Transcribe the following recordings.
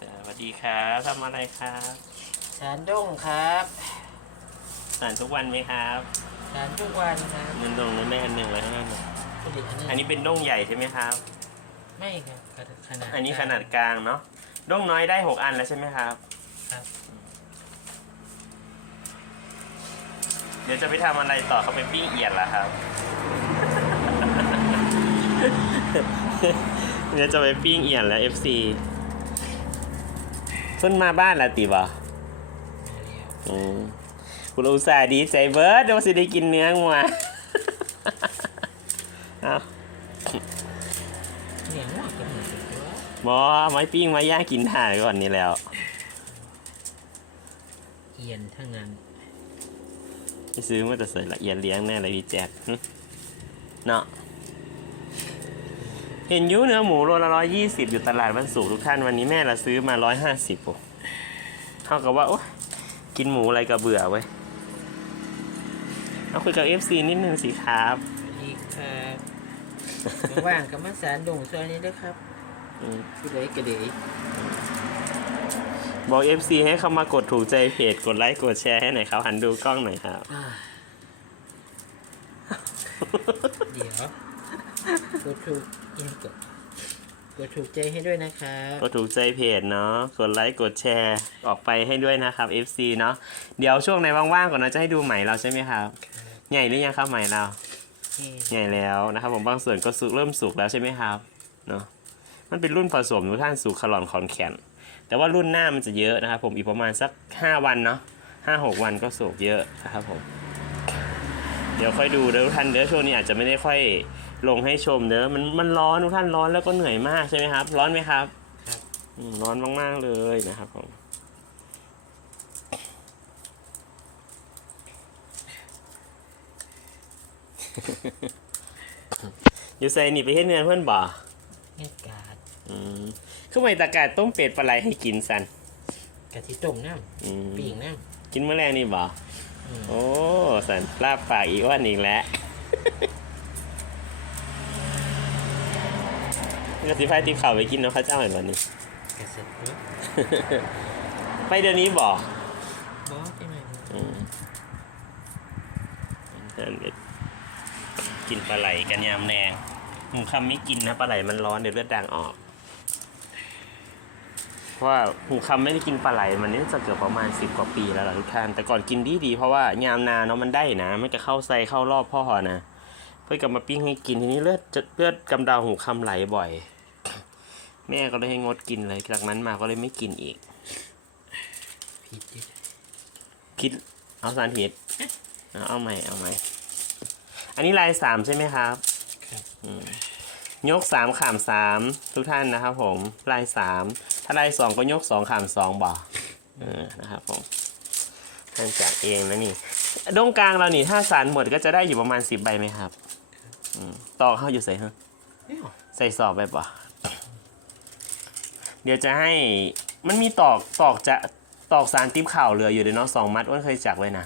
สวัสดีครับทำอะไรครับสารด้งครับสานทุกวันไหมครับสารทุกวันครับเงินตรงนู้นได้อันหนึ่งเลยทั้งนั้นเลยผลิตอันนี้อันนี้เป็นด้งใหญ่ใช่ไหมครับ ไม่ครับขนาดอันนี้ขนาดกลางเนาะด้งน้อยได้หกอันแล้วใช่ไหมครับ ครับ เดี๋ยวจะไปทำอะไรต่อเขาไปปิ้งเอียดละครับ เดี๋ยวจะไปปิ้งเอียดแล้ว FC เพิ่นมาบ้านแล้วติบ่มาแล้วอืมคุณอุตส่าห์ดีใจเบิร์ดว่าสิได้กินเนื้องัวเอาเหนียวมากกับหมูตัวบอไม้ปิ้งไม้ย่างกินถ่านก่อนนี่แล้ว เอียนทั้งนั้นไปซื้อมาแต่ใส่ละเอียดเลี้ยงแน่เลยพี่แจ๊คหึเนาะ เห็นอยูเนื้อหมูโลละร้อยยี่สิบอยู่ตลาดวันศุกร์ทุกท่านวันนี้แม่เราซื้อมาร้อยห้าสิบโอ้เท่ากับว่าโอ้กินหมูอะไรก็เบื่อเว้ยเอาคุยกับ FC นิดนึงสิครับอีกครับว่างๆกับมาสารด้งซอยนี้ด้วยครับอืมผู้ใดกระเดยบอก FC ให้เขามากดถูกใจเพจกดไลค์กดแชร์ให้หน่อยครับหันดูกล้องหน่อยครับอ่าเดี๋ยว กดถูกยังกดกดถูกใจให้ด้วยนะครับกดถูกใจเพจเนาะ กดไลค์ กดแชร์ ออกไปให้ด้วยนะครับ FC เนาะ เดี๋ยวช่วงไหนว่างๆก่อนนะจะให้ดูใหม่เราใช่ไหมครับ ใหญ่หรือยังครับใหม่เรา นี่ใหญ่แล้วนะครับผมบางส่วนก็สุกเริ่มสุกแล้วใช่ไหมครับ เนาะ มันเป็นรุ่นผสมทุกท่านสุกคลอนคอนแคนแต่ว่ารุ่นหน้ามันจะเยอะนะครับผมอีกประมาณสัก 5 วันเนาะห้าหกวันก็สุกเยอะนะครับผม เดี๋ยวค่อยดูเด้อทุกท่านเด้อช่วงนี้อาจจะไม่ได้ค่อย ลงให้ชมเด้อมันมันร้อนทุกท่านร้อนแล้วก็เหนื่อยมากใช่ไหมครับ ร้อนไหมครับครับอืมร้อนมากๆเลยนะครับผมอยู่ใส่นี่ไปเฮ็ดเงินเพื่อนบ่เงียบกาดอืมคือไม่ตากาศต้มเป็ดปลาไหลให้กินสันกะทิต้มน้อืมำปีกน้กินเมื่อแรงนี่บ่ำอืมโอ้สันลาบปากอีกวันอีกแล้ว กสิพายติข่าวไปกินเนาะข้าเจ้าเห็นวันนี้กระเสร็จเนาะไปเดี๋ยวนี้บ่บอสใช่ไหมอืมอันนี้กินปลาไหลกันยามแดงหมูคำไม่กินนะปลาไหลมันร้อนเดี๋ยวเลือดด่างออก เพราะว่าหูคำไม่ได้กินปลาไหลมันนี่จะเกือบประมาณสิบกว่าปีแล้วล่ะทุกท่าน แต่ก่อนกินดีดีๆเพราะว่ายามนาเนาะมันได้นะมันจะเข้าใส่เข้ารอบพ่อนะเพื่อกลับมาปิ้งให้กินทีนี้เลือดจะเลือดกำเดาหูคำไหลบ่อย แม่ก็เลยให้งดกินเลย จากนั้นมาก็เลยไม่กินอีกผิดดิคิดเอาสารผิดเอาเอาใหม่เอาใหม่ อันนี้ลายสามใช่ไหมครับครับยกสามขามสามทุกท่านนะครับผมลายสามถ้าลายสองก็ยกสองขามสองบ่เออนะครับผมท่านจากเองนะนี่ดงกลางเรานี่ถ้าสารหมดก็จะได้อยู่ประมาณสิบใบไหมครับ อืมตอกเข้าอยู่ใส่ฮะไม่หรอใส่สอบไปป่ะเดี๋ยวจะให้มันมีตอกตอกจะตอกสารติ๊บข่าวเหลืออยู่เดี๋ยวเนาะสองมัดอ้วนเคยจักไว้นะ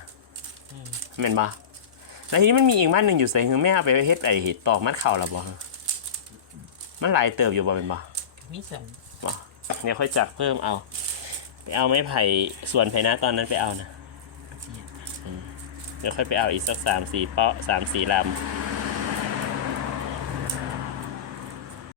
อืมแม่นบ่แล้วทีนี้มันมีอีกมัดหนึ่งอยู่ใส่คือแม่เอาไปเฮ็ดไอ้เห็ดตอกมัดเข่าหรอบ่มันหลายเติบอยู่บ่เป็นบ่มีสันบ่เดี๋ยวค่อยจักเพิ่มเอา ไปเอาไม้ไผ่ส่วนไผ่นะตอนนั้นไปเอานะเนี่ยเดี๋ยวค่อยไปเอาอีกสักสามสี่เปาะสามสี่ล